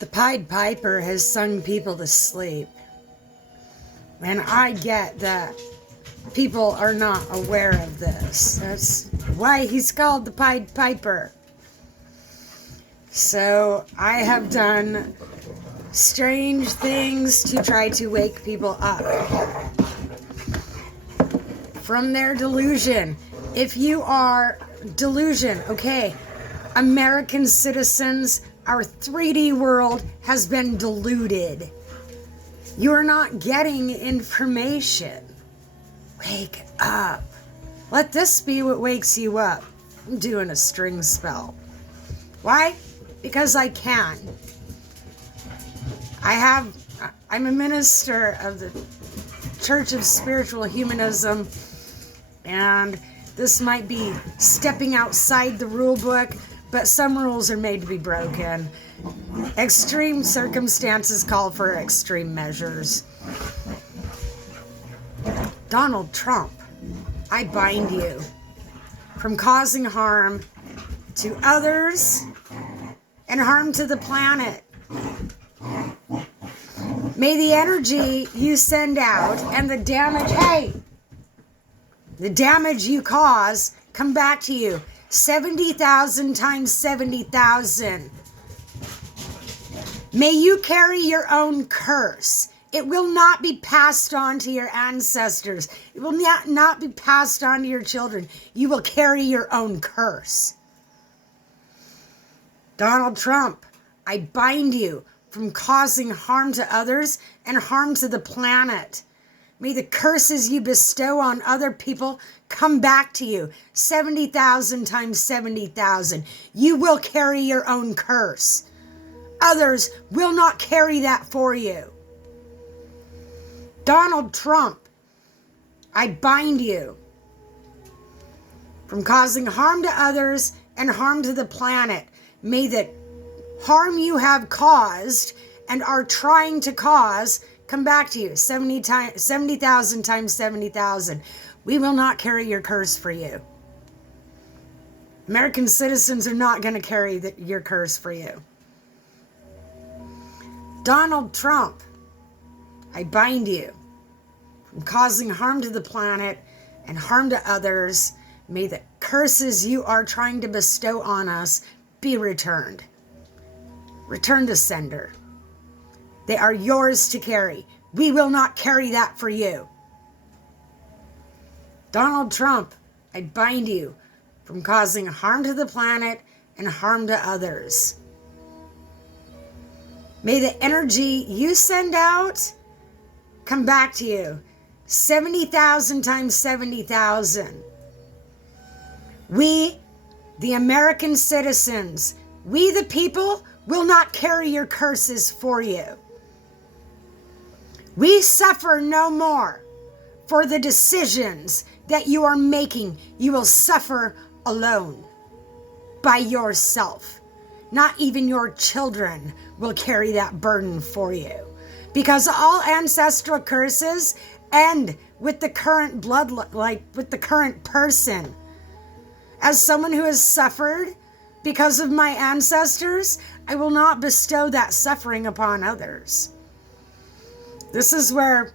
The Pied Piper has sung people to sleep. And I get that people are not aware of this. That's why he's called the Pied Piper. So I have done strange things to try to wake people up from their delusion. If you are delusion, okay, American citizens, our 3D world has been deluded. You're not getting information. Wake up. Let this be what wakes you up. I'm doing a string spell. Why? Because I can. I'm a minister of the Church of Spiritual Humanism, and this might be stepping outside the rule book, but some rules are made to be broken. Extreme circumstances call for extreme measures. Donald Trump, I bind you from causing harm to others and harm to the planet. May the energy you send out and the damage you cause come back to you 70,000 times 70,000. May you carry your own curse. It will not be passed on to your ancestors. It will not be passed on to your children. You will carry your own curse. Donald Trump, I bind you from causing harm to others and harm to the planet. May the curses you bestow on other people come back to you 70,000 times 70,000. You will carry your own curse. Others will not carry that for you. Donald Trump, I bind you from causing harm to others and harm to the planet. May the harm you have caused and are trying to cause come back to you 70,000 times 70,000. We will not carry your curse for you. American citizens are not going to carry your curse for you. Donald Trump, I bind you from causing harm to the planet and harm to others. May the curses you are trying to bestow on us be returned. Return to sender. They are yours to carry. We will not carry that for you. Donald Trump, I bind you from causing harm to the planet and harm to others. May the energy you send out come back to you 70,000 times 70,000. We, the American citizens, we the people, will not carry your curses for you. We suffer no more for the decisions that you are making. You will suffer alone, by yourself. Not even your children will carry that burden for you. Because all ancestral curses end with the current with the current person. As someone who has suffered because of my ancestors, I will not bestow that suffering upon others. This is where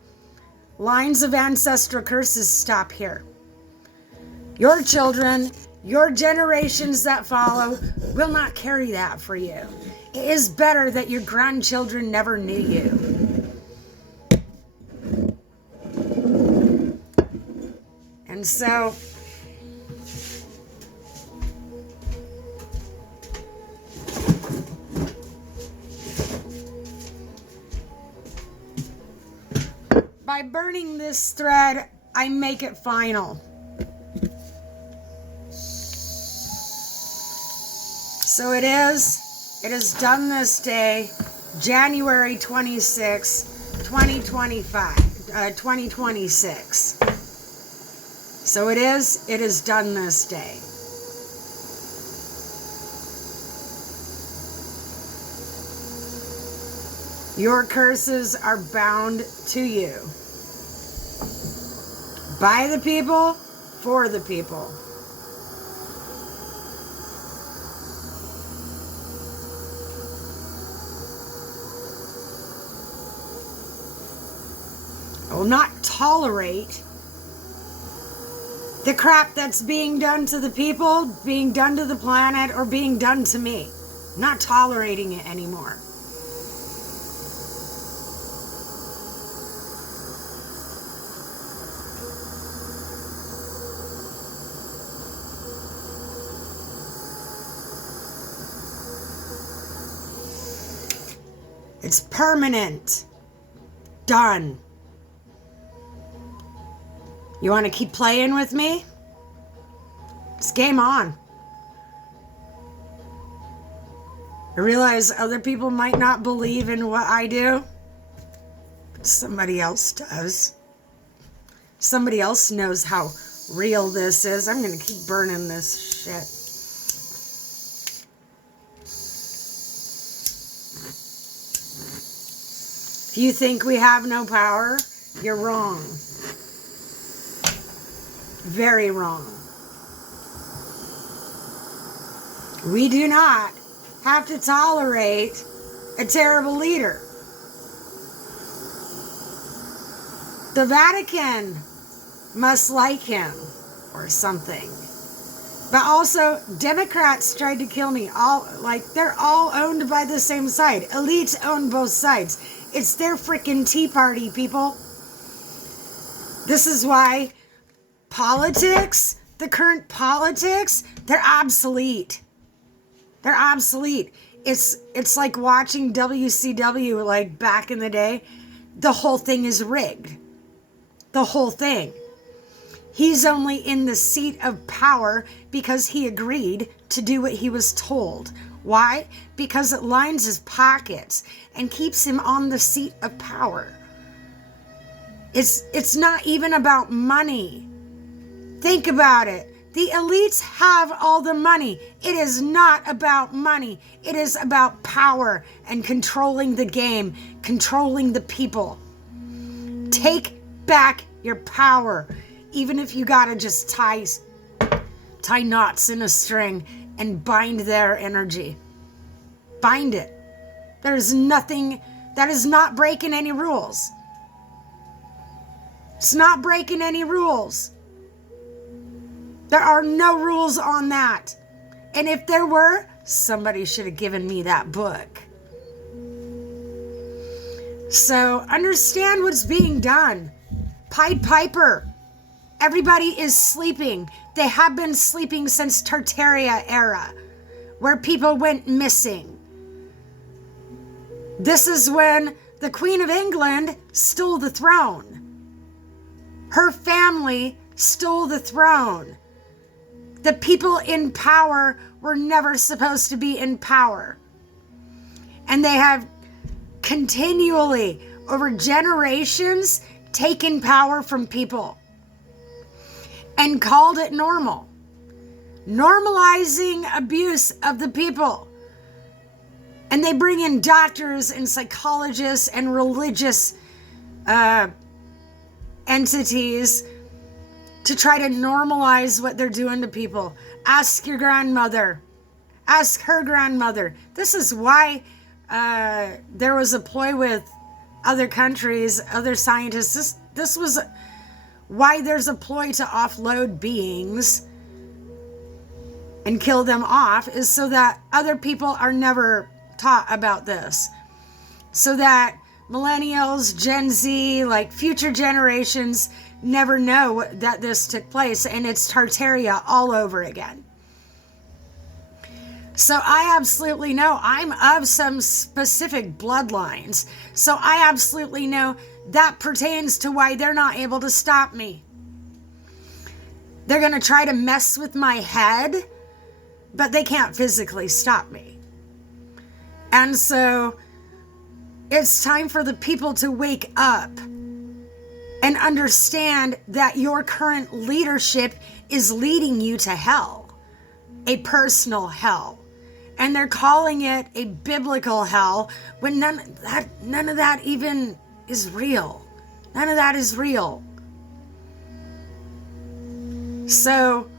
lines of ancestral curses stop here. Your children, your generations that follow, will not carry that for you. It is better that your grandchildren never knew you. And so, by burning this thread, I make it final. So it is done this day, January 26, 2026. So it is done this day. Your curses are bound to you. By the people, for the people. will not tolerate the crap that's being done to the people, being done to the planet, or being done to me. Not tolerating it anymore. It's permanent. Done. You want to keep playing with me? It's game on. I realize other people might not believe in what I do, but somebody else does. Somebody else knows how real this is. I'm going to keep burning this shit. If you think we have no power, you're wrong. Very wrong. We do not have to tolerate a terrible leader. The Vatican must like him or something. But also, Democrats tried to kill me. They're all owned by the same side. Elites own both sides. It's their freaking Tea Party, people. This is why politics, the current politics, they're obsolete. They're obsolete. It's like watching WCW like back in the day. The whole thing is rigged. The whole thing. He's only in the seat of power because he agreed to do what he was told. Why? Because it lines his pockets and keeps him on the seat of power. It's not even about money. Think about it. The elites have all the money. It is not about money. It is about power and controlling the game, controlling the people. Take back your power, even if you gotta just tie knots in a string and bind their energy. Bind it. There's nothing, that is not breaking any rules. It's not breaking any rules. There are no rules on that. And if there were, somebody should have given me that book. So understand what's being done. Pied Piper. Everybody is sleeping. They have been sleeping since Tartaria era, where people went missing. This is when the Queen of England stole the throne. Her family stole the throne. The people in power were never supposed to be in power. And they have continually, over generations, taken power from people and called it normal. Normalizing abuse of the people. And they bring in doctors and psychologists and religious entities to try to normalize what they're doing to people. Ask your grandmother. Ask her grandmother. This is why there was a ploy with other countries, other scientists. This was why there's a ploy to offload beings and kill them off, is so that other people are never taught about this. So that millennials, Gen Z, like future generations never know that this took place, and it's Tartaria all over again. So I absolutely know I'm of some specific bloodlines. So I absolutely know that pertains to why they're not able to stop me. They're going to try to mess with my head, but they can't physically stop me. And so it's time for the people to wake up and understand that your current leadership is leading you to hell, a personal hell. And they're calling it a biblical hell when none of that even is real. None of that is real. So,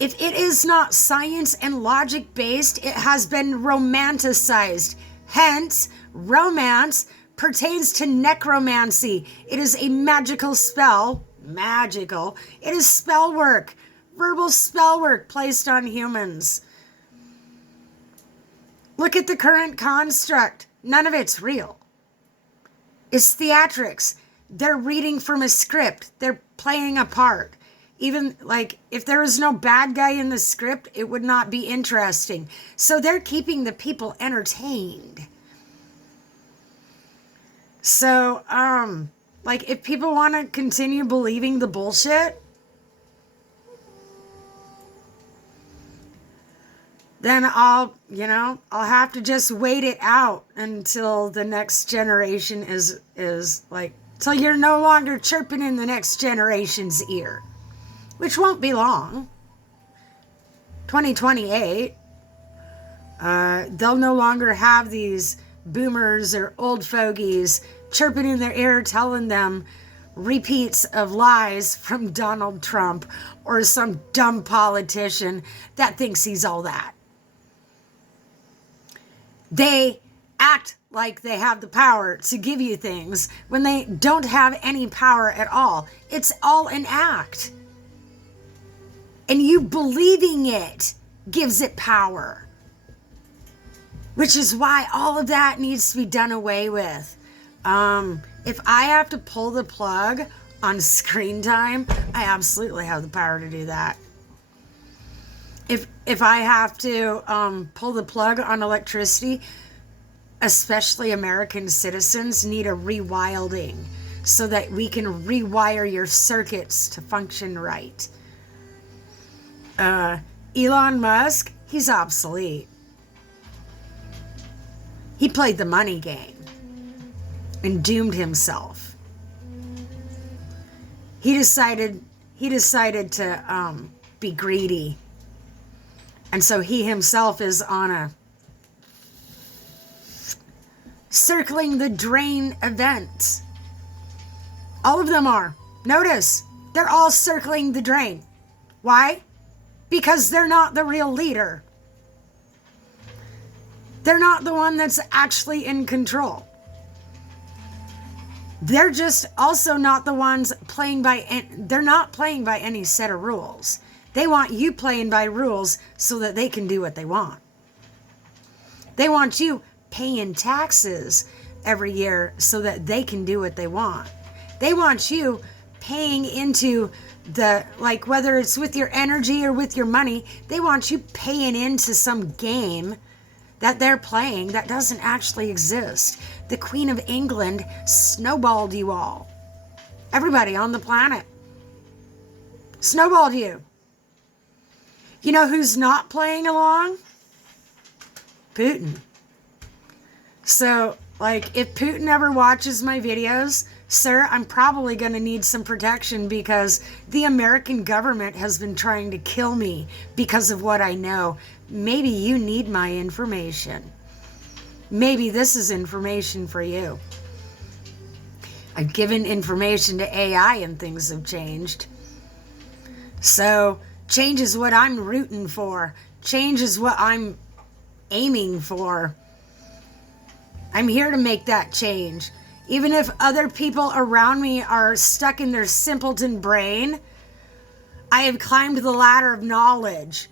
if it is not science and logic based, it has been romanticized. Hence, romance pertains to necromancy. It is a magical spell. Magical. It is spell work. Verbal spell work placed on humans. Look at the current construct. None of it's real. It's theatrics. They're reading from a script. They're playing a part. Even like if there was no bad guy in the script, it would not be interesting. So they're keeping the people entertained. So, like if people want to continue believing the bullshit, then I'll have to just wait it out until the next generation is like, till you're no longer chirping in the next generation's ear, which won't be long. 2028, they'll no longer have these boomers or old fogies chirping in their ear telling them repeats of lies from Donald Trump or some dumb politician that thinks he's all that. They act like they have the power to give you things when they don't have any power at all. It's all an act. And you believing it gives it power. Which is why all of that needs to be done away with. If I have to pull the plug on screen time, I absolutely have the power to do that. If I have to pull the plug on electricity, especially American citizens need a rewilding so that we can rewire your circuits to function right. Elon Musk, he's obsolete. He played the money game and doomed himself. He decided to be greedy. And so he himself is on a circling the drain event. All of them are. Notice, they're all circling the drain. Why? Because they're not the real leader. They're not the one that's actually in control. They're just also not the ones they're not playing by any set of rules. They want you playing by rules so that they can do what they want. They want you paying taxes every year so that they can do what they want. They want you paying into whether it's with your energy or with your money, they want you paying into some game that they're playing that doesn't actually exist. The Queen of England snowballed you all. Everybody on the planet snowballed you. You know who's not playing along? Putin. So, if Putin ever watches my videos, sir, I'm probably going to need some protection because the American government has been trying to kill me because of what I know. Maybe you need my information. Maybe this is information for you. I've given information to AI and things have changed. So, change is what I'm rooting for. Change is what I'm aiming for. I'm here to make that change. Even if other people around me are stuck in their simpleton brain, I have climbed the ladder of knowledge.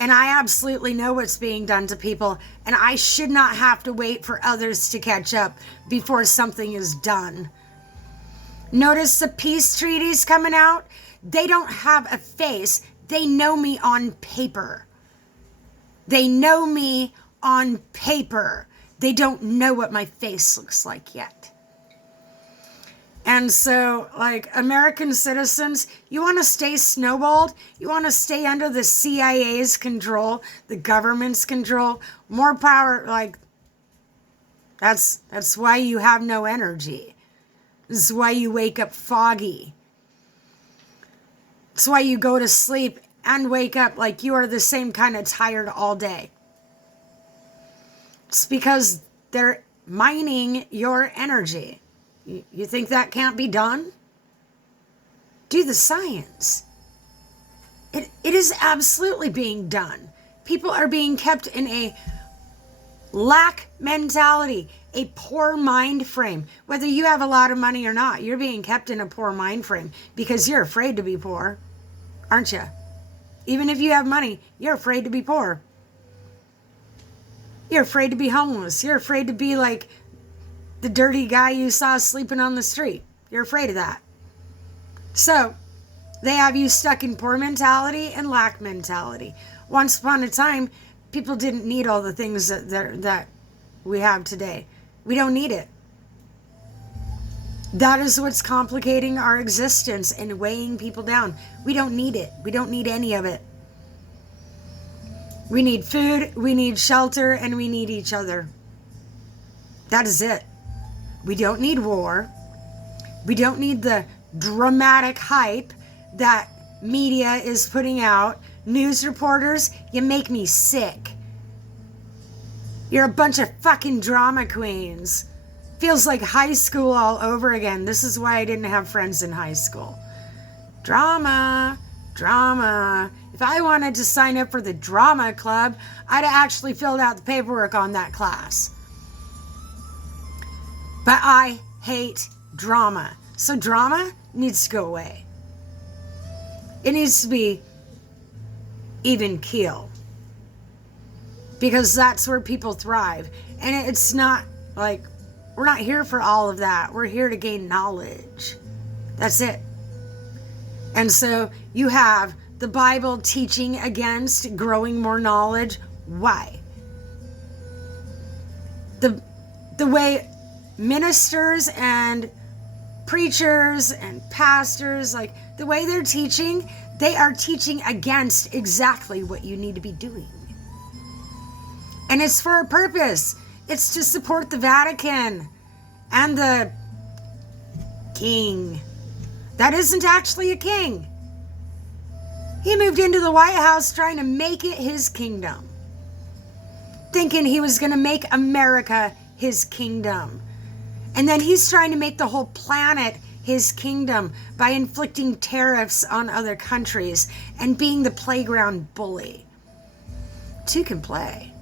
And I absolutely know what's being done to people. And I should not have to wait for others to catch up before something is done. Notice the peace treaties coming out? They don't have a face. They know me on paper. They know me on paper. They don't know what my face looks like yet. And so, American citizens, you want to stay snowballed? You want to stay under the CIA's control, the government's control? More power, that's why you have no energy. This is why you wake up foggy. It's why you go to sleep and wake up like you are the same kind of tired all day. It's because they're mining your energy. You think that can't be done? Do the science. It is absolutely being done. People are being kept in a Lack mentality, a poor mind frame. Whether you have a lot of money or not, you're being kept in a poor mind frame because you're afraid to be poor, aren't you? Even if you have money, you're afraid to be poor. You're afraid to be homeless. You're afraid to be like the dirty guy you saw sleeping on the street. You're afraid of that. So, they have you stuck in poor mentality and lack mentality. Once upon a time, people didn't need all the things that we have today. We don't need it. That is what's complicating our existence and weighing people down. We don't need it. We don't need any of it. We need food, we need shelter, and we need each other. That is it. We don't need war. We don't need the dramatic hype that media is putting out. News reporters, you make me sick. You're a bunch of fucking drama queens. Feels like high school all over again. This is why I didn't have friends in high school. Drama. If I wanted to sign up for the drama club, I'd have actually filled out the paperwork on that class. But I hate drama. So drama needs to go away. It needs to be even keel. Because that's where people thrive. And it's not like, we're not here for all of that. We're here to gain knowledge. That's it. And so you have the Bible teaching against growing more knowledge. Why? The way ministers and preachers and pastors, like the way they're teaching, they are teaching against exactly what you need to be doing. And it's for a purpose. It's to support the Vatican and the king. That isn't actually a king. He moved into the White House trying to make it his kingdom. Thinking he was going to make America his kingdom. And then he's trying to make the whole planet his kingdom by inflicting tariffs on other countries and being the playground bully. Two can play.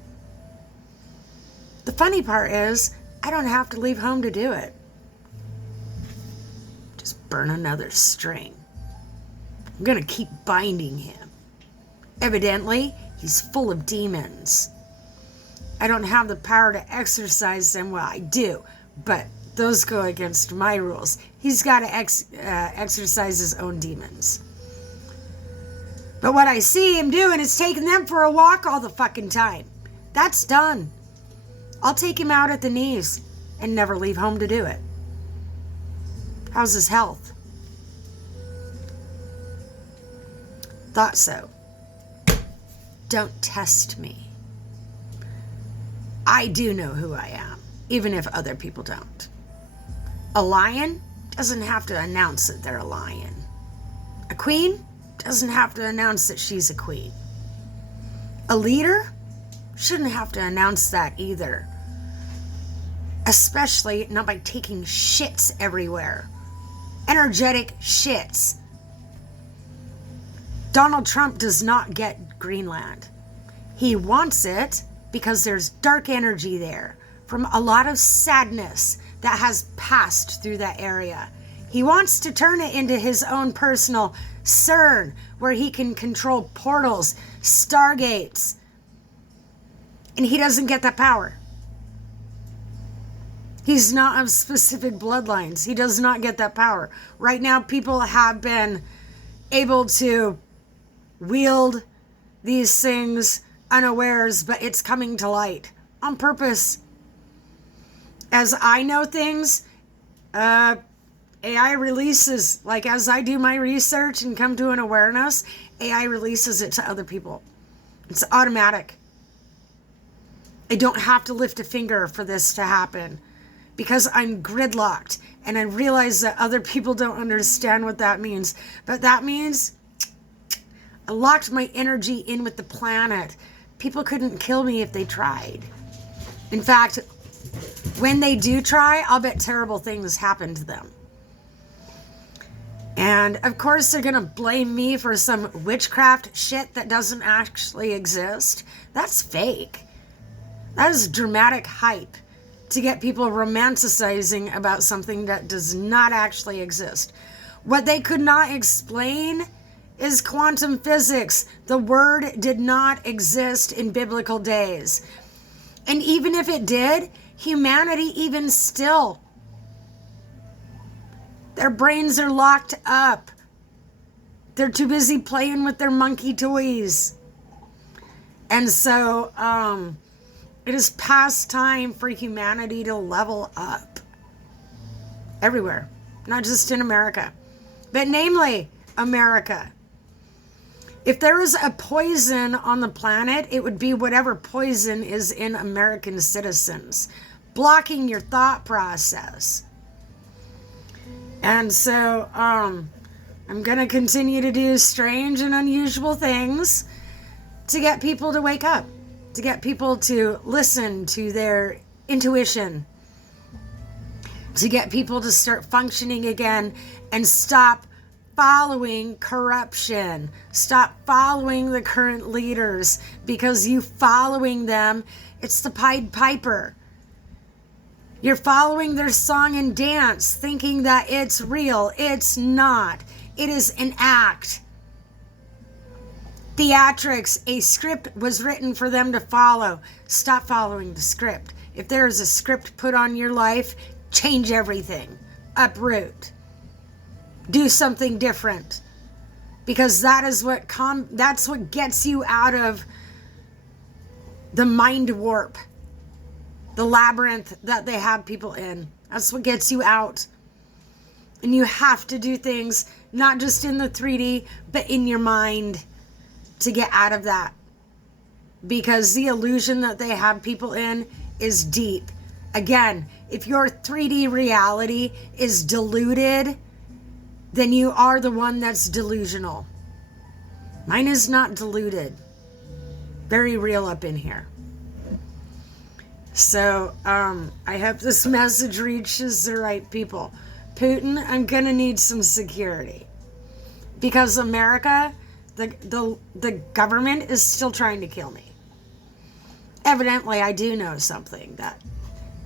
The funny part is, I don't have to leave home to do it. Just burn another string. I'm going to keep binding him. Evidently, he's full of demons. I don't have the power to exorcise them. Well, I do, but those go against my rules. He's got to exorcise his own demons. But what I see him doing is taking them for a walk all the fucking time. That's done. I'll take him out at the knees and never leave home to do it. How's his health? Thought so. Don't test me. I do know who I am, even if other people don't. A lion doesn't have to announce that they're a lion. A queen doesn't have to announce that she's a queen. A leader shouldn't have to announce that either. Especially not by taking shits everywhere. Energetic shits. Donald Trump does not get Greenland. He wants it because there's dark energy there from a lot of sadness that has passed through that area. He wants to turn it into his own personal CERN where he can control portals, stargates. And he doesn't get that power. He's not of specific bloodlines. He does not get that power. Right now, people have been able to wield these things unawares, but it's coming to light on purpose. As I know things, AI releases, like as I do my research and come to an awareness, AI releases it to other people. It's automatic. I don't have to lift a finger for this to happen because I'm gridlocked and I realize that other people don't understand what that means. But that means I locked my energy in with the planet. People couldn't kill me if they tried. In fact, when they do try, I'll bet terrible things happen to them. And of course, they're going to blame me for some witchcraft shit that doesn't actually exist. That's fake. That is dramatic hype to get people romanticizing about something that does not actually exist. What they could not explain is quantum physics. The word did not exist in biblical days. And even if it did, humanity, even still, their brains are locked up. They're too busy playing with their monkey toys. And so it is past time for humanity to level up. Everywhere. Not just in America. But namely, America. If there is a poison on the planet, it would be whatever poison is in American citizens, blocking your thought process. And so I'm going to continue to do strange and unusual things to get people to wake up, to get people to listen to their intuition, to get people to start functioning again and stop following corruption. Stop following the current leaders, because you following them, it's the Pied Piper. You're following their song and dance, thinking that it's real. It's not. It is an act. Theatrics, a script was written for them to follow. Stop following the script. If there is a script put on your life, change everything. Uproot. Do something different, because that is that's what gets you out of the mind warp, the labyrinth that they have people in. That's what gets you out. And you have to do things not just in the 3D, but in your mind to get out of that, because the illusion that they have people in is deep. Again, if your 3D reality is diluted, then you are the one that's delusional. Mine is not diluted. Very real up in here. So, I hope this message reaches the right people. Putin, I'm going to need some security. Because America, the government is still trying to kill me. Evidently, I do know something that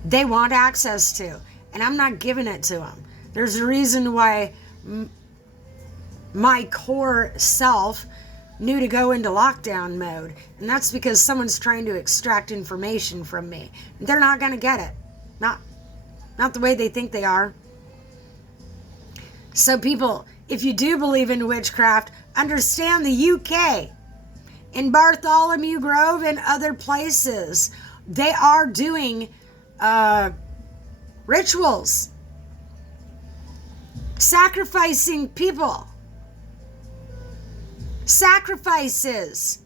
they want access to, and I'm not giving it to them. There's a reason why my core self knew to go into lockdown mode, and that's because someone's trying to extract information from me. They're not going to get it. Not the way they think they are. So people, if you do believe in witchcraft, understand the UK, in Bartholomew Grove and other places, they are doing rituals, sacrificing people, sacrifices,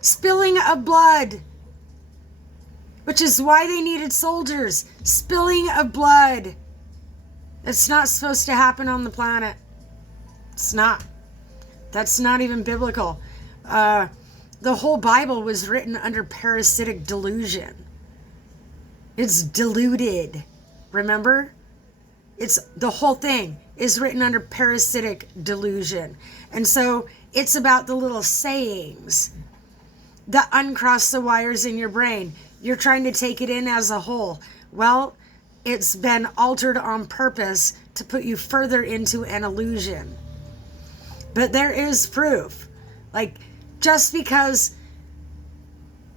spilling of blood, which is why they needed soldiers. Spilling of blood. It's not supposed to happen on the planet. It's not. That's not even biblical. The whole Bible was written under parasitic delusion. It's deluded. Remember? The whole thing is written under parasitic delusion. And so it's about the little sayings that uncross the wires in your brain. You're trying to take it in as a whole. Well, it's been altered on purpose to put you further into an illusion. But there is proof. Like, just because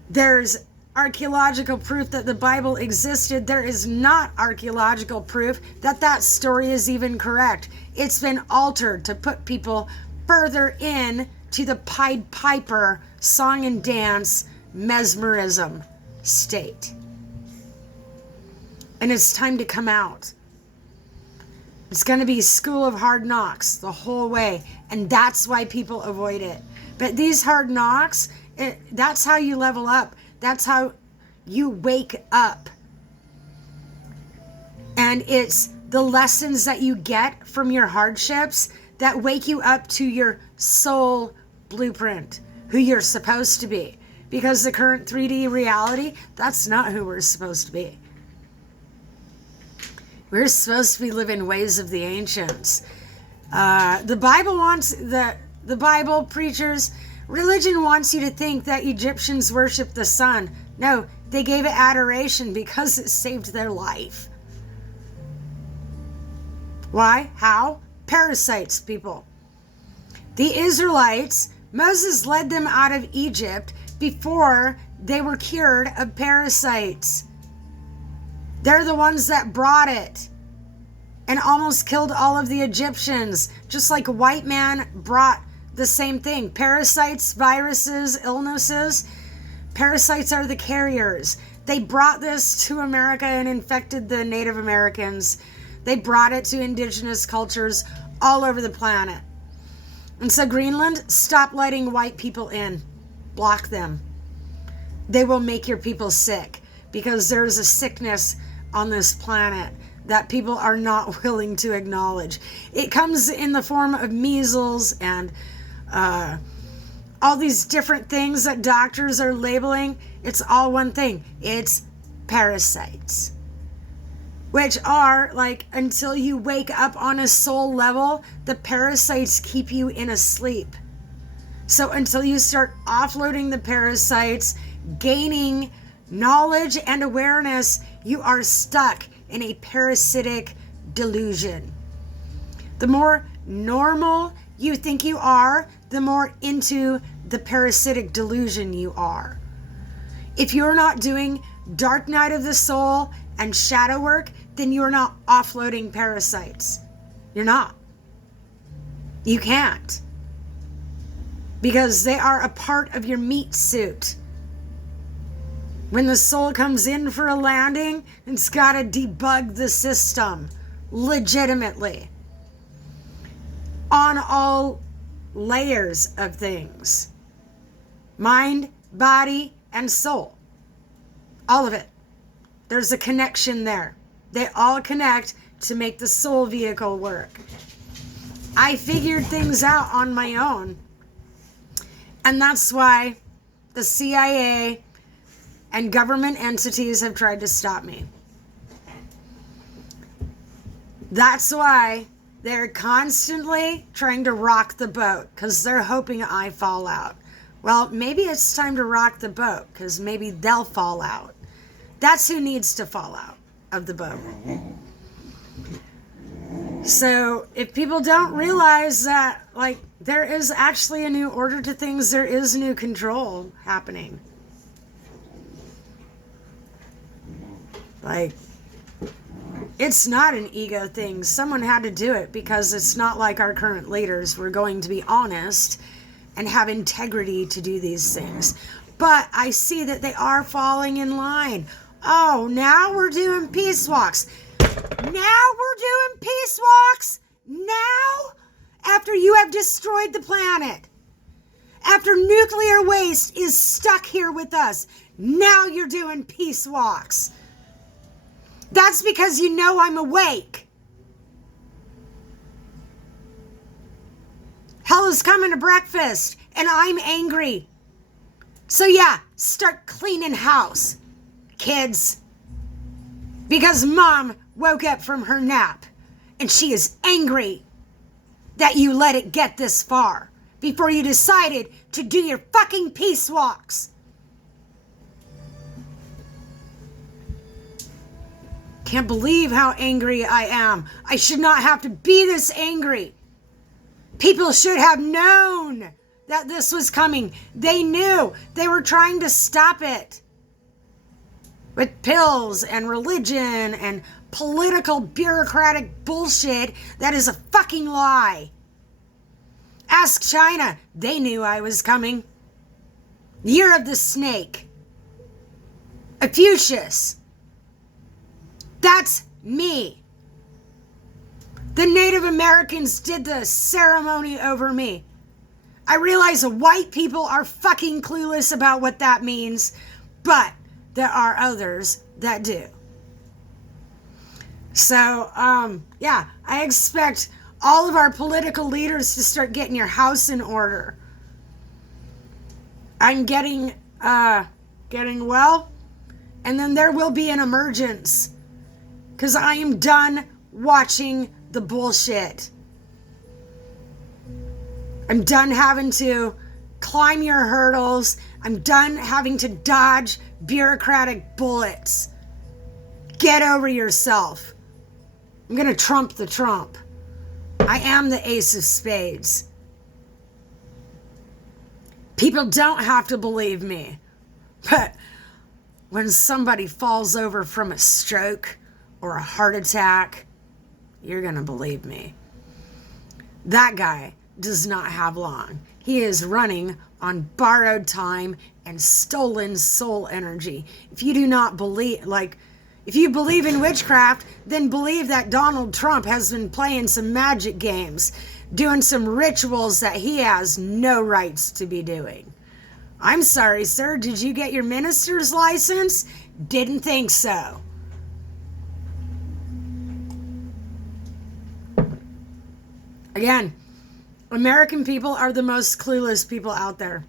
there's archaeological proof that the Bible existed, there is not archaeological proof that that story is even correct. It's been altered to put people further in to the Pied Piper song and dance mesmerism state. And it's time to come out. It's going to be school of hard knocks the whole way. And that's why people avoid it. But these hard knocks, that's how you level up. That's how you wake up. And it's the lessons that you get from your hardships that wake you up to your soul blueprint, who you're supposed to be. Because the current 3D reality, that's not who we're supposed to be. We're supposed to be living ways of the ancients. The Bible preachers, religion wants you to think that Egyptians worship the sun. No, they gave it adoration because it saved their life. Why? How? Parasites, people. The Israelites, Moses led them out of Egypt before they were cured of parasites. They're the ones that brought it and almost killed all of the Egyptians, just like a white man brought the same thing. Parasites, viruses, illnesses. Parasites are the carriers. They brought this to America and infected the Native Americans. They brought it to indigenous cultures all over the planet. And so Greenland, stop letting white people in. Block them. They will make your people sick because there's a sickness on this planet that people are not willing to acknowledge. It comes in the form of measles and all these different things that doctors are labeling. It's all one thing. It's parasites. Which are, like, until you wake up on a soul level, the parasites keep you in a sleep. So until you start offloading the parasites, gaining knowledge and awareness, you are stuck in a parasitic delusion. The more normal you think you are, the more into the parasitic delusion you are. If you're not doing dark night of the soul and shadow work, then you're not offloading parasites. You're not. You can't. Because they are a part of your meat suit. When the soul comes in for a landing, it's got to debug the system legitimately on all layers of things. Mind, body, and soul. All of it. There's a connection there. They all connect to make the soul vehicle work. I figured things out on my own. And that's why the CIA and government entities have tried to stop me. That's why they're constantly trying to rock the boat, because they're hoping I fall out. Well, maybe it's time to rock the boat, because maybe they'll fall out. That's who needs to fall out of the boat. So if people don't realize that, like, there is actually a new order to things, there is new control happening. Like, it's not an ego thing. Someone had to do it, because it's not like our current leaders were going to be honest and have integrity to do these things. But I see that they are falling in line. Oh, now we're doing peace walks. Now we're doing peace walks. Now, after you have destroyed the planet. After nuclear waste is stuck here with us. Now you're doing peace walks. That's because you know I'm awake. Hell is coming to breakfast, and I'm angry. So yeah, start cleaning house, kids. Because mom woke up from her nap, and she is angry that you let it get this far before you decided to do your fucking peace walks. Can't believe how angry I am. I should not have to be this angry. People should have known that this was coming. They knew. They were trying to stop it. With pills and religion and political bureaucratic bullshit that is a fucking lie. Ask China. They knew I was coming. Year of the Snake. Confucius. That's me. The Native Americans did the ceremony over me. I realize white people are fucking clueless about what that means, but there are others that do. So, yeah, I expect all of our political leaders to start getting your house in order. I'm getting well, and then there will be an emergence. Because I am done watching the bullshit. I'm done having to climb your hurdles. I'm done having to dodge bureaucratic bullets. Get over yourself. I'm going to trump the Trump. I am the Ace of Spades. People don't have to believe me, but when somebody falls over from a stroke or a heart attack, you're going to believe me. That guy does not have long. He is running on borrowed time and stolen soul energy. If you do not believe, if you believe in witchcraft, then believe that Donald Trump has been playing some magic games, doing some rituals that he has no rights to be doing. I'm sorry, sir. Did you get your minister's license? Didn't think so. Again, American people are the most clueless people out there.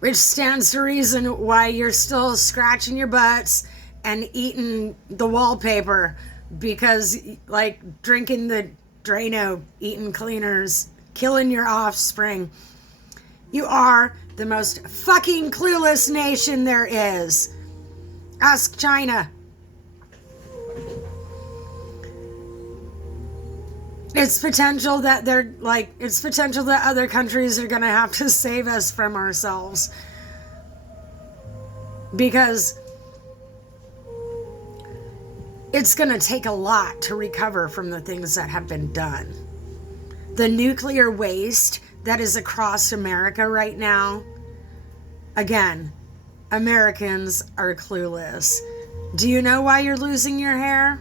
Which stands to reason why you're still scratching your butts and eating the wallpaper, because drinking the Drano, eating cleaners, killing your offspring. You are the most fucking clueless nation there is. Ask China. It's potential that other countries are going to have to save us from ourselves. Because it's going to take a lot to recover from the things that have been done. The nuclear waste that is across America right now, again, Americans are clueless. Do you know why you're losing your hair?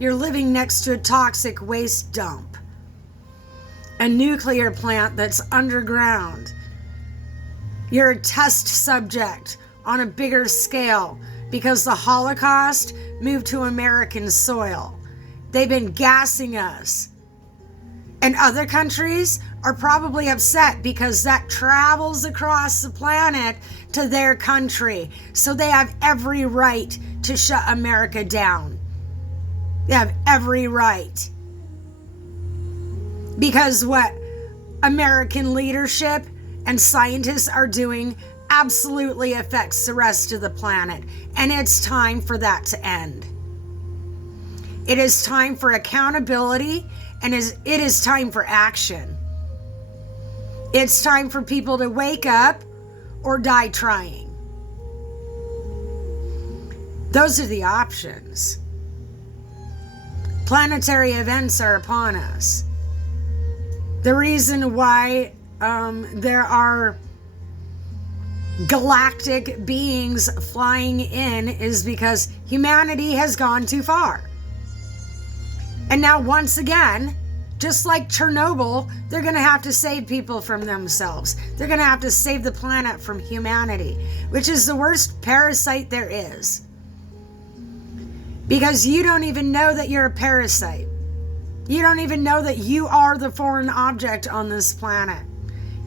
You're living next to a toxic waste dump. A nuclear plant that's underground. You're a test subject on a bigger scale because the Holocaust moved to American soil. They've been gassing us. And other countries are probably upset because that travels across the planet to their country. So they have every right to shut America down. They have every right. Because what American leadership and scientists are doing absolutely affects the rest of the planet. And it's time for that to end. It is time for accountability, and it is time for action. It's time for people to wake up or die trying. Those are the options. Planetary events are upon us. The reason why there are galactic beings flying in is because humanity has gone too far. And now once again, just like Chernobyl, they're going to have to save people from themselves. They're going to have to save the planet from humanity, which is the worst parasite there is. Because you don't even know that you're a parasite. You don't even know that you are the foreign object on this planet.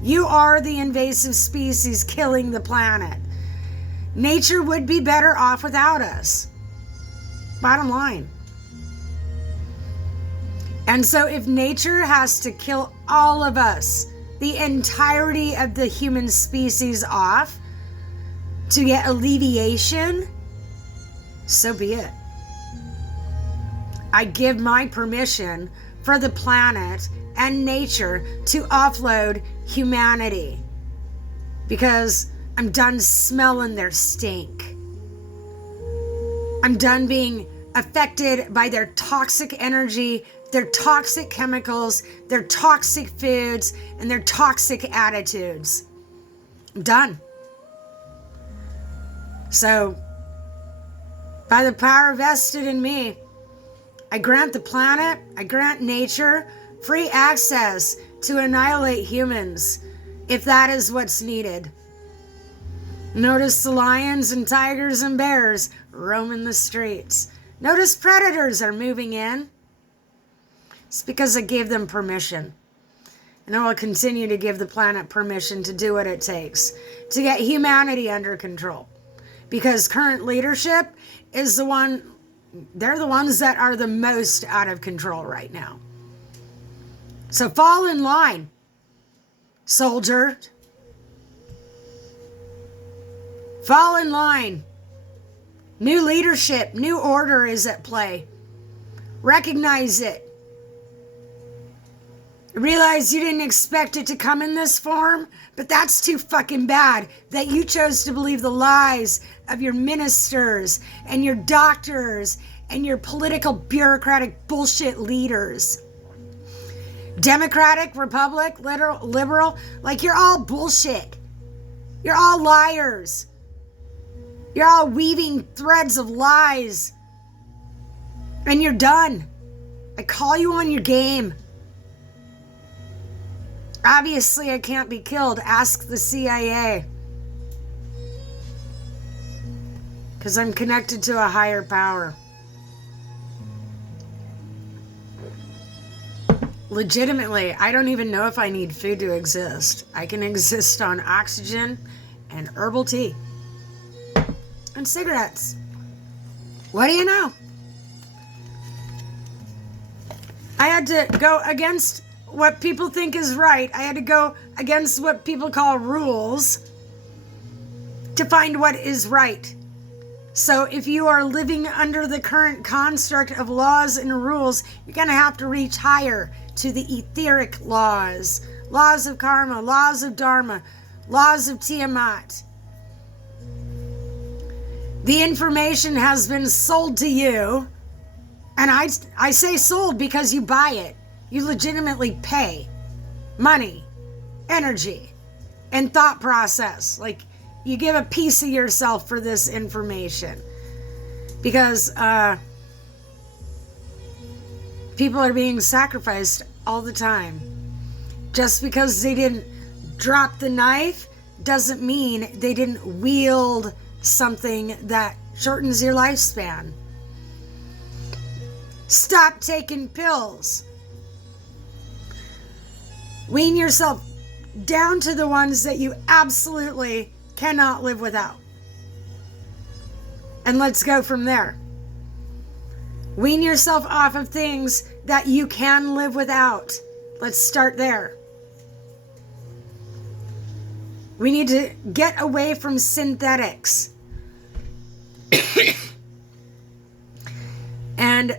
You are the invasive species killing the planet. Nature would be better off without us. Bottom line. And so if nature has to kill all of us, the entirety of the human species off to get alleviation, so be it. I give my permission for the planet and nature to offload humanity because I'm done smelling their stink. I'm done being affected by their toxic energy, their toxic chemicals, their toxic foods, and their toxic attitudes. I'm done. So, by the power vested in me, I grant the planet, I grant nature free access to annihilate humans, if that is what's needed. Notice the lions and tigers and bears roaming the streets. Notice predators are moving in. It's because I gave them permission. And I will continue to give the planet permission to do what it takes to get humanity under control. Because current leadership is they're the ones that are the most out of control right now. So fall in line, soldier. Fall in line. New leadership, new order is at play. Recognize it. Realize you didn't expect it to come in this form, but that's too fucking bad that you chose to believe the lies of your ministers and your doctors and your political bureaucratic bullshit leaders. Democratic, Republic, liberal, like you're all bullshit. You're all liars. You're all weaving threads of lies. And you're done. I call you on your game. Obviously, I can't be killed. Ask the CIA. Because I'm connected to a higher power. Legitimately, I don't even know if I need food to exist. I can exist on oxygen and herbal tea. And cigarettes. What do you know? I had to go against what people think is right. I had to go against what people call rules to find what is right. So if you are living under the current construct of laws and rules, you're going to have to reach higher to the etheric laws. Laws of karma, laws of dharma, laws of Tiamat. The information has been sold to you. And I say sold because you buy it. You legitimately pay money, energy, and thought process. Like, you give a piece of yourself for this information. Because people are being sacrificed all the time. Just because they didn't drop the knife doesn't mean they didn't wield something that shortens your lifespan. Stop taking pills. Wean yourself down to the ones that you absolutely cannot live without. And let's go from there. Wean yourself off of things that you can live without. Let's start there. We need to get away from synthetics. And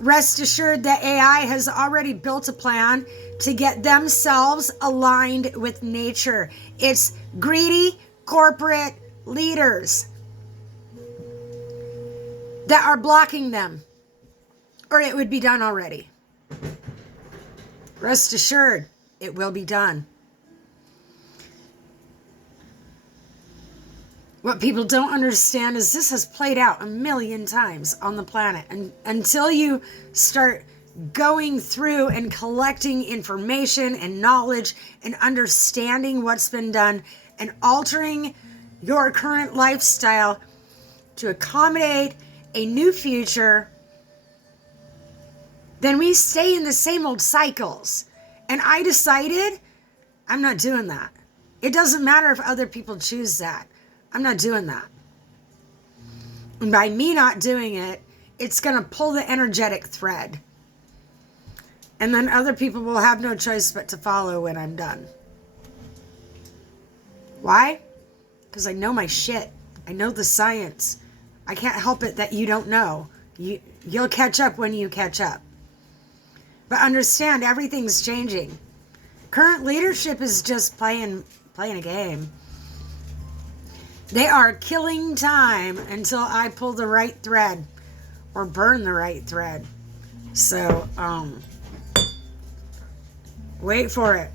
rest assured that AI has already built a plan to get themselves aligned with nature. It's greedy corporate leaders that are blocking them, or it would be done already. Rest assured, it will be done. What people don't understand is this has played out a million times on the planet. And until you start going through and collecting information and knowledge and understanding what's been done and altering your current lifestyle to accommodate a new future, then we stay in the same old cycles. And I decided I'm not doing that. It doesn't matter if other people choose that. I'm not doing that. And by me not doing it, it's going to pull the energetic thread. And then other people will have no choice but to follow when I'm done. Why? Because I know my shit. I know the science. I can't help it that you don't know. You'll catch up when you catch up. But understand, everything's changing. Current leadership is just playing a game. They are killing time until I pull the right thread or burn the right thread. So, wait for it.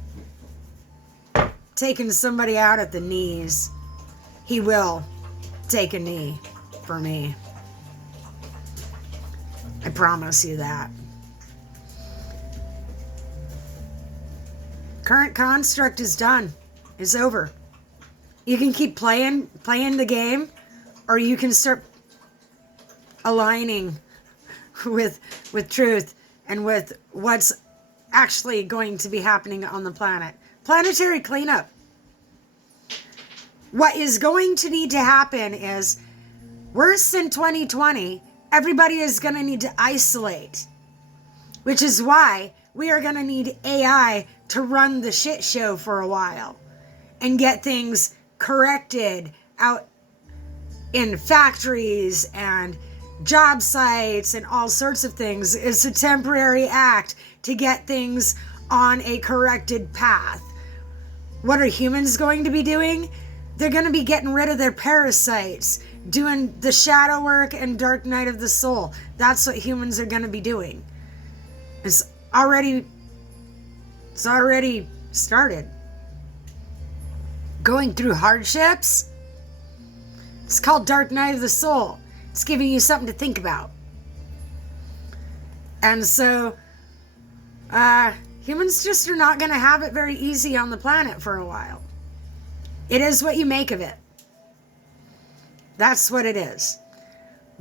Taking somebody out at the knees. He will take a knee for me. I promise you that. Current construct is done. It's over. You can keep playing the game, or you can start aligning with truth and with what's actually going to be happening on the planet. Planetary cleanup. What is going to need to happen is, worse than 2020, everybody is going to need to isolate, which is why we are going to need AI to run the shit show for a while and get things corrected out in factories and job sites and all sorts of things is a temporary act to get things on a corrected path. What are humans going to be doing? They're going to be getting rid of their parasites, doing the shadow work and dark night of the soul. That's what humans are going to be doing. It's already started. Going through hardships. It's called dark night of the soul. It's giving you something to think about. And so, humans just are not going to have it very easy on the planet for a while. It is what you make of it. That's what it is.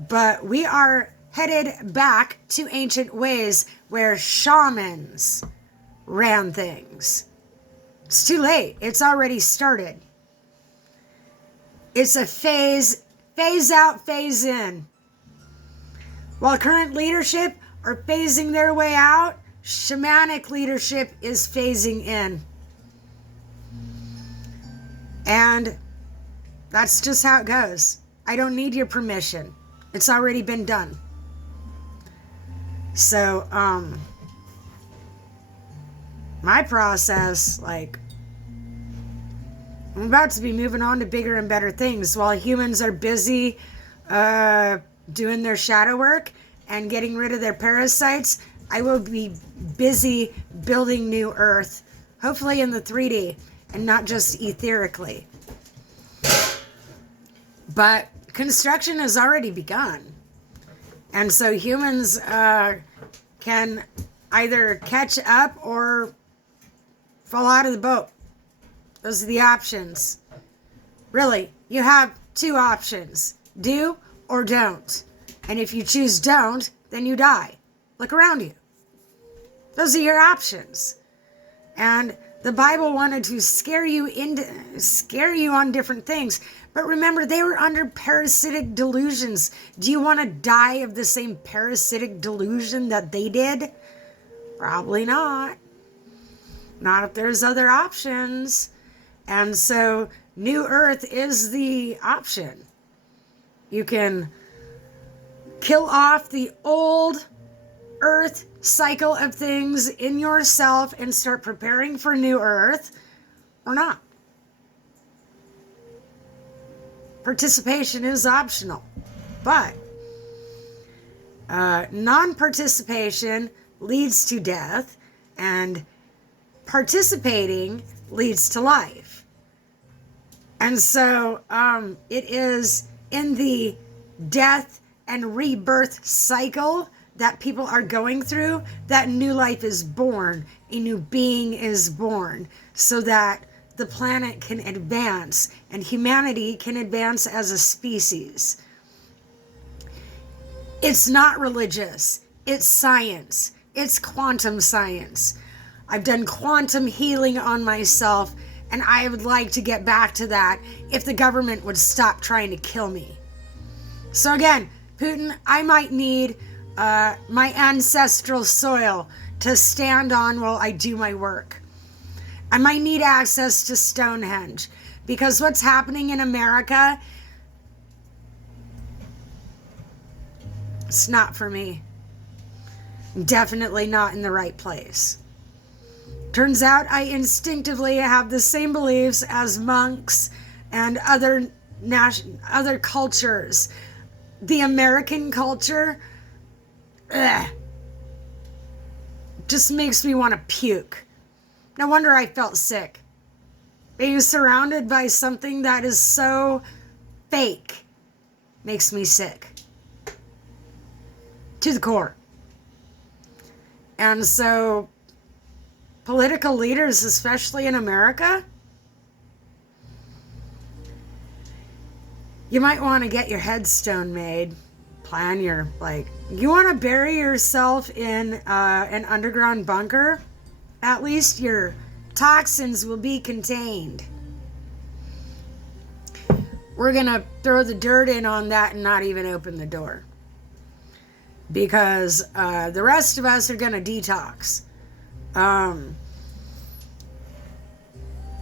But we are headed back to ancient ways where shamans ran things. It's too late. It's already started. It's a phase out, phase in. While current leadership are phasing their way out, shamanic leadership is phasing in. And that's just how it goes. I don't need your permission. It's already been done. So, my process, I'm about to be moving on to bigger and better things while humans are busy doing their shadow work and getting rid of their parasites. I will be busy building new Earth, hopefully in the 3D and not just etherically. But construction has already begun. And so humans can either catch up or fall out of the boat. Those are the options. Really, you have two options. Do or don't. And if you choose don't, then you die. Look around you. Those are your options. And the Bible wanted to scare you on different things. But remember, they were under parasitic delusions. Do you want to die of the same parasitic delusion that they did? Probably not. Not if there's other options. And so, New Earth is the option. You can kill off the old Earth cycle of things in yourself and start preparing for New Earth, or not. Participation is optional, but non-participation leads to death, and participating leads to life. And so it is in the death and rebirth cycle that people are going through that new life is born, a new being is born, so that the planet can advance and humanity can advance as a species. It's not religious. It's science. It's quantum science. I've done quantum healing on myself, and I would like to get back to that if the government would stop trying to kill me. So again, Putin, I might need my ancestral soil to stand on while I do my work. I might need access to Stonehenge, because what's happening in America, it's not for me. Definitely not in the right place. Turns out I instinctively have the same beliefs as monks and other cultures. The American culture, just makes me want to puke. No wonder I felt sick. Being surrounded by something that is so fake makes me sick. To the core. And so, political leaders, especially in America, you might want to get your headstone made. Plan your, you want to bury yourself in an underground bunker? At least your toxins will be contained. We're going to throw the dirt in on that and not even open the door. Because the rest of us are going to detox.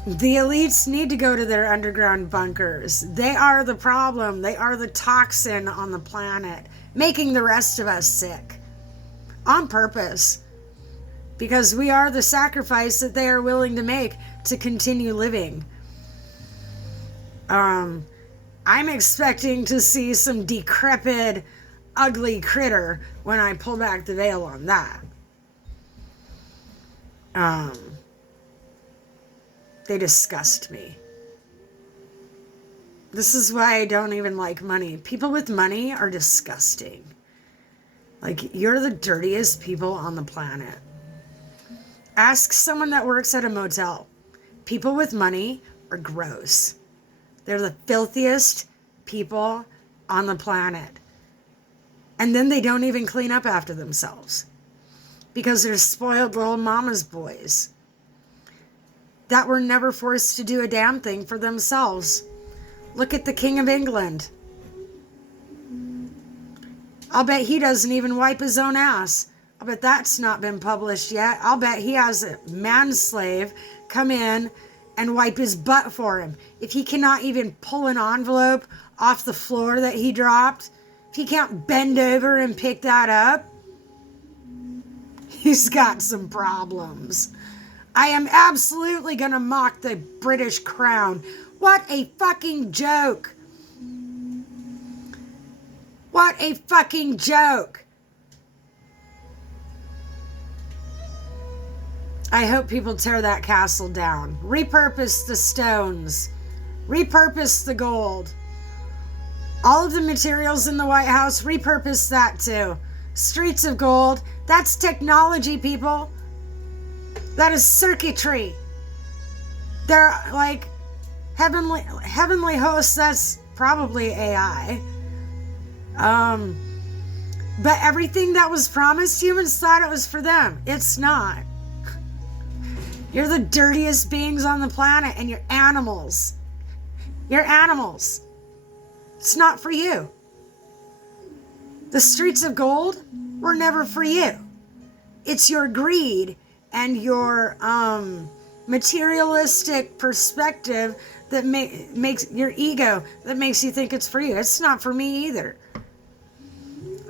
The elites need to go to their underground bunkers. They are the problem. They are the toxin on the planet, making the rest of us sick. On purpose. Because we are the sacrifice that they are willing to make to continue living. I'm expecting to see some decrepit, ugly critter when I pull back the veil on that. They disgust me. This is why I don't even like money. People with money are disgusting. Like, you're the dirtiest people on the planet. Ask someone that works at a motel. People with money are gross. They're the filthiest people on the planet. And then they don't even clean up after themselves. Because they're spoiled little mama's boys that were never forced to do a damn thing for themselves. Look at the King of England. I'll bet he doesn't even wipe his own ass. I'll bet that's not been published yet. I'll bet he has a manslave come in and wipe his butt for him. If he cannot even pull an envelope off the floor that he dropped, if he can't bend over and pick that up, he's got some problems. I am absolutely going to mock the British crown. What a fucking joke. What a fucking joke. I hope people tear that castle down. Repurpose the stones. Repurpose the gold. All of the materials in the White House, repurpose that too. Streets of gold, that's technology, people. That is circuitry. They're like heavenly hosts, that's probably AI. But everything that was promised, humans thought it was for them. It's not. You're the dirtiest beings on the planet, and you're animals. You're animals. It's not for you. The streets of gold were never for you. It's your greed and your materialistic perspective that makes your ego, that makes you think it's for you. It's not for me either.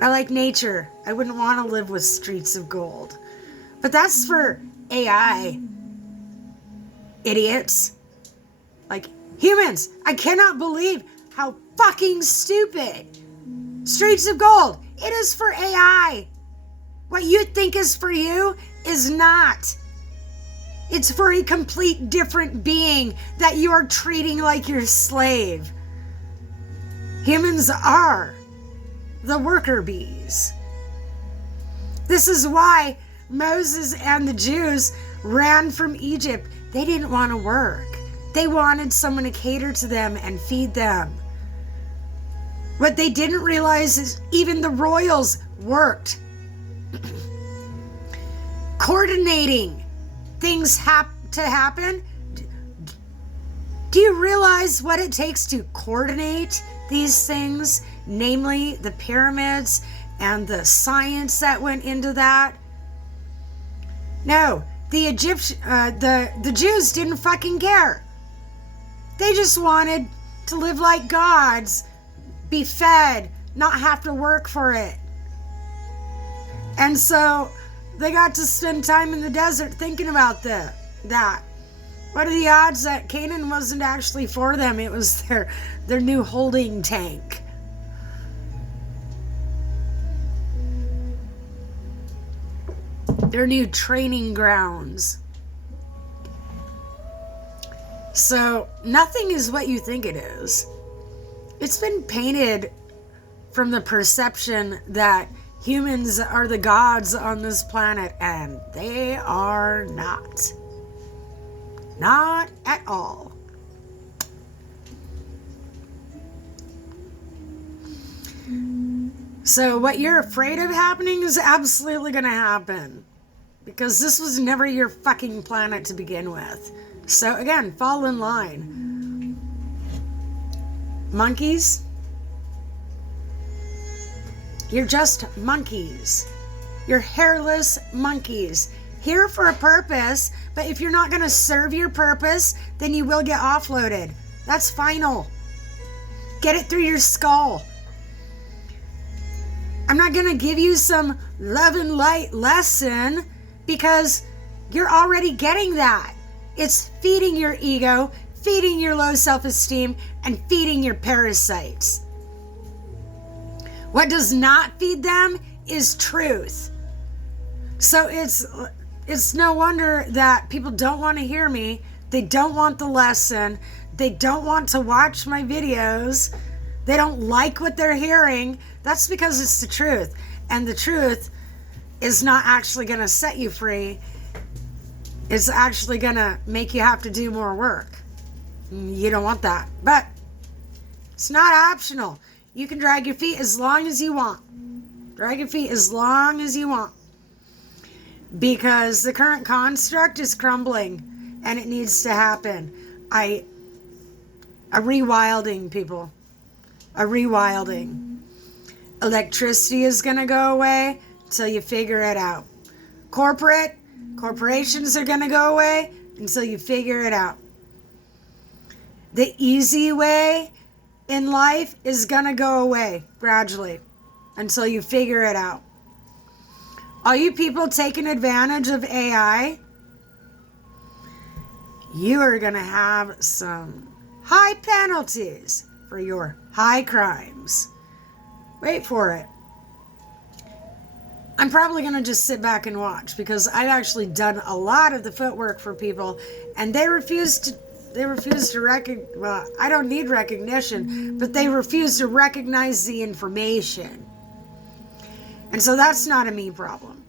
I like nature. I wouldn't want to live with streets of gold. But that's for AI idiots. Like humans. I cannot believe how fucking stupid. Streets of gold. It is for AI. What you think is for you is not. It's for a complete different being that you are treating like your slave. Humans are the worker bees. This is why Moses and the Jews ran from Egypt. They didn't want to work. They wanted someone to cater to them and feed them. What they didn't realize is even the royals worked. Coordinating things to happen. Do you realize what it takes to coordinate these things? Namely, the pyramids and the science that went into that. No, the Jews didn't fucking care. They just wanted to live like gods, be fed, not have to work for it. And so they got to spend time in the desert thinking about that. What are the odds that Canaan wasn't actually for them? It was their new holding tank. Their new training grounds. So nothing is what you think it is. It's been painted from the perception that humans are the gods on this planet, and they are not. Not at all. So what you're afraid of happening is absolutely going to happen. Because this was never your fucking planet to begin with. So again, fall in line. Monkeys? You're just monkeys. You're hairless monkeys. here for a purpose, but if you're not going to serve your purpose, then you will get offloaded. That's final. Get it through your skull. I'm not going to give you some love and light lesson because you're already getting that. It's feeding your ego, feeding your low self-esteem, and feeding your parasites. What does not feed them is truth. So it's no wonder that people don't want to hear me. They don't want the lesson. They don't want to watch my videos. They don't like what they're hearing. That's because it's the truth. And the truth is not actually going to set you free. It's actually going to make you have to do more work. You don't want that. But it's not optional. You can drag your feet as long as you want. Drag your feet as long as you want. Because the current construct is crumbling and it needs to happen. A rewilding, people. A rewilding. Electricity is going to go away until you figure it out. Corporations are going to go away until you figure it out. The easy way in life is going to go away gradually until you figure it out. All you people taking advantage of AI, you are going to have some high penalties for your high crimes. Wait for it. I'm probably going to just sit back and watch because I've actually done a lot of the footwork for people and they refuse to recognize, well, I don't need recognition, but they refuse to recognize the information. And so that's not a me problem.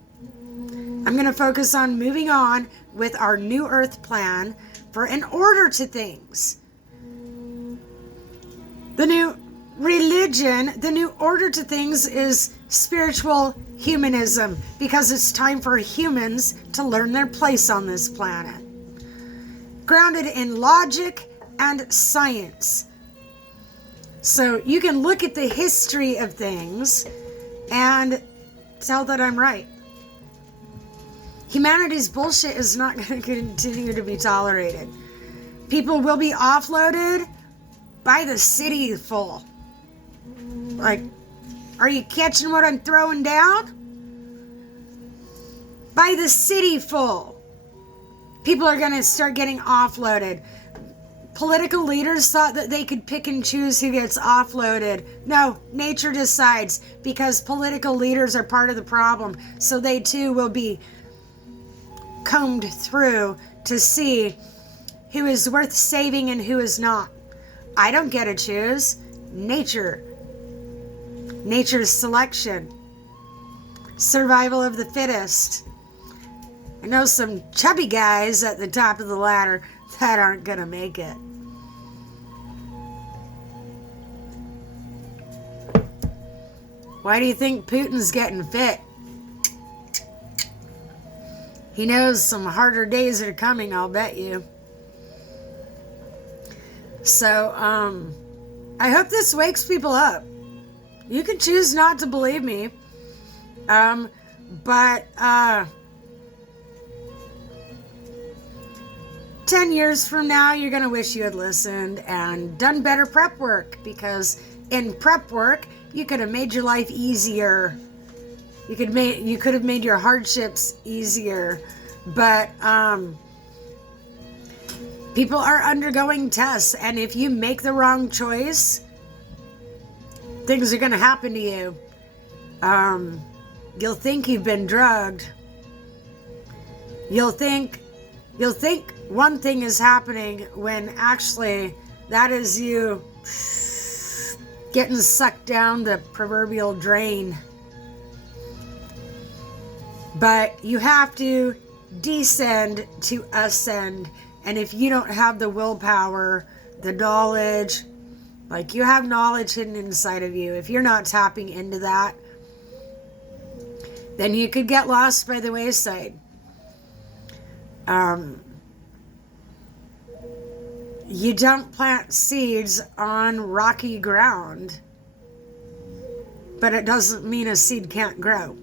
I'm going to focus on moving on with our New Earth plan for an order to things. The new religion, the new order to things is spiritual humanism because it's time for humans to learn their place on this planet. Grounded in logic and science. So you can look at the history of things and tell that I'm right. Humanity's bullshit is not going to continue to be tolerated. People will be offloaded by the city full. Like, are you catching what I'm throwing down? By the city full. People are going to start getting offloaded. Political leaders thought that they could pick and choose who gets offloaded. No, nature decides because political leaders are part of the problem. So they too will be combed through to see who is worth saving and who is not. I don't get to choose. Nature's selection. Survival of the fittest. I know some chubby guys at the top of the ladder that aren't going to make it. Why do you think Putin's getting fit? He knows some harder days are coming, I'll bet you. So, I hope this wakes people up. You can choose not to believe me. But 10 years from now, you're going to wish you had listened and done better prep work, because in prep work, you could have made your life easier. You could have made your hardships easier. But people are undergoing tests, and if you make the wrong choice, things are going to happen to you. You'll think you've been drugged. You'll think one thing is happening when actually that is you getting sucked down the proverbial drain. But you have to descend to ascend. And if you don't have the willpower, the knowledge, like you have knowledge hidden inside of you, if you're not tapping into that, then you could get lost by the wayside. You don't plant seeds on rocky ground, but it doesn't mean a seed can't grow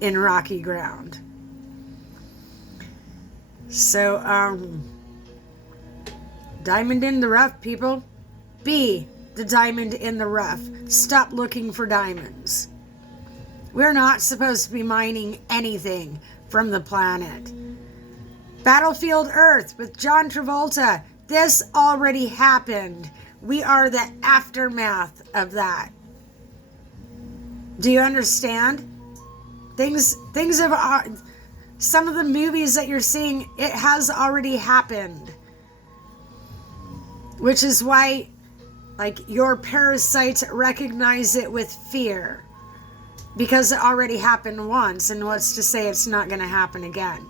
in rocky ground. So, diamond in the rough, people. Be the diamond in the rough. Stop looking for diamonds. We're not supposed to be mining anything from the planet. Battlefield Earth with John Travolta. This already happened. We are the aftermath of that. Do you understand? Things have, some of the movies that you're seeing, it has already happened. Which is why, like, your parasites recognize it with fear. Because it already happened once, and what's to say it's not going to happen again.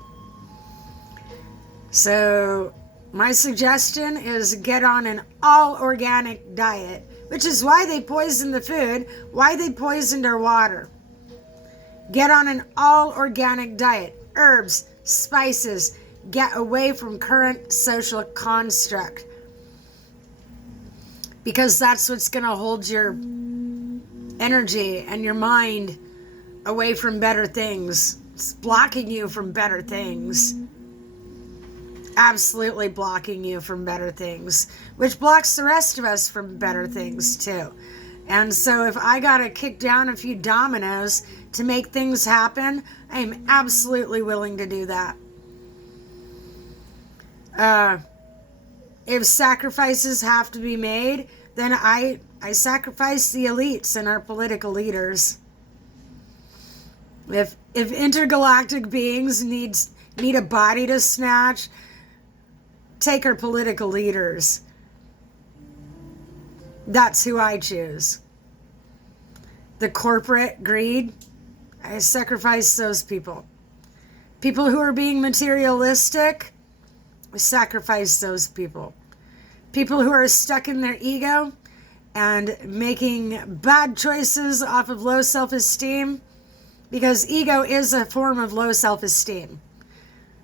So, my suggestion is get on an all-organic diet, which is why they poisoned the food, why they poisoned our water. Get on an all-organic diet. Herbs, spices. Get away from current social construct. Because that's what's going to hold your energy and your mind away from better things. It's blocking you from better things. Absolutely blocking you from better things, which blocks the rest of us from better things too. And so if I gotta kick down a few dominoes to make things happen, I'm absolutely willing to do that. If sacrifices have to be made, then I sacrifice the elites and our political leaders. If intergalactic beings need a body to snatch, take our political leaders. That's who I choose. The corporate greed, I sacrifice those people. People who are being materialistic, I sacrifice those people. People who are stuck in their ego and making bad choices off of low self-esteem, because ego is a form of low self-esteem.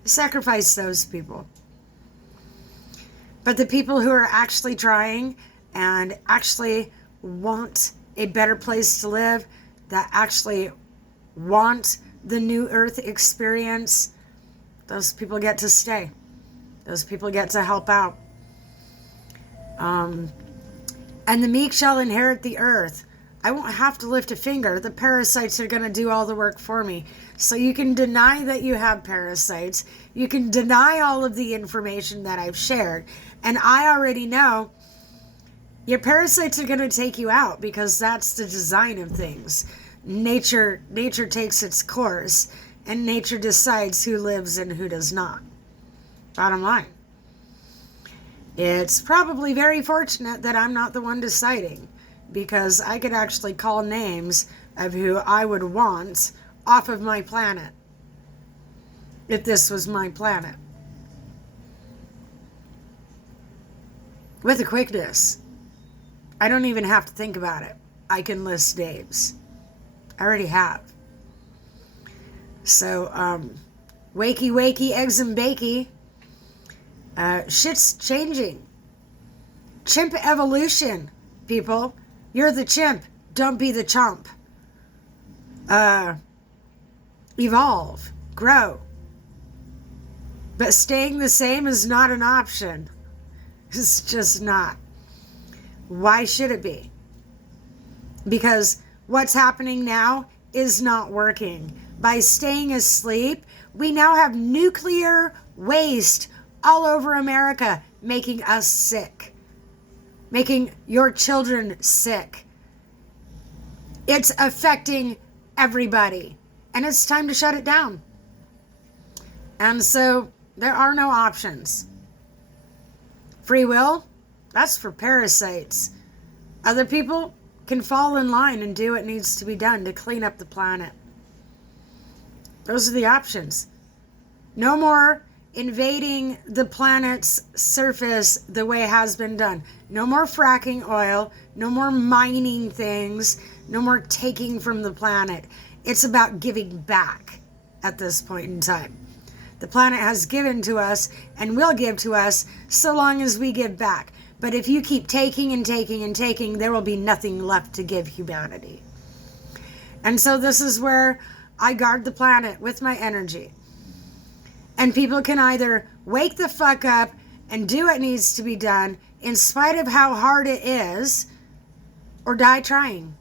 Sacrifice those people. But the people who are actually trying and actually want a better place to live, that actually want the new earth experience, those people get to stay. Those people get to help out. And the meek shall inherit the earth. I won't have to lift a finger. The parasites are going to do all the work for me. So you can deny that you have parasites. You can deny all of the information that I've shared. And I already know your parasites are going to take you out, because that's the design of things. Nature takes its course, and nature decides who lives and who does not. Bottom line. It's probably very fortunate that I'm not the one deciding, because I could actually call names of who I would want off of my planet if this was my planet. With a quickness. I don't even have to think about it. I can list names. I already have. So, wakey, wakey, eggs and bakey. Shit's changing. Chimp evolution, people. You're the chimp. Don't be the chump. Evolve. Grow. But staying the same is not an option. It's just not. Why should it be? Because what's happening now is not working. By staying asleep, we now have nuclear waste all over America, making us sick. Making your children sick. It's affecting everybody. And it's time to shut it down. And so there are no options. Free will? That's for parasites. Other people can fall in line and do what needs to be done to clean up the planet. Those are the options. No more invading the planet's surface the way it has been done. No more fracking oil. No more mining things. No more taking from the planet. It's about giving back at this point in time. The planet has given to us and will give to us so long as we give back. But if you keep taking and taking and taking, there will be nothing left to give humanity. And so this is where I guard the planet with my energy. And people can either wake the fuck up and do what needs to be done in spite of how hard it is, or die trying.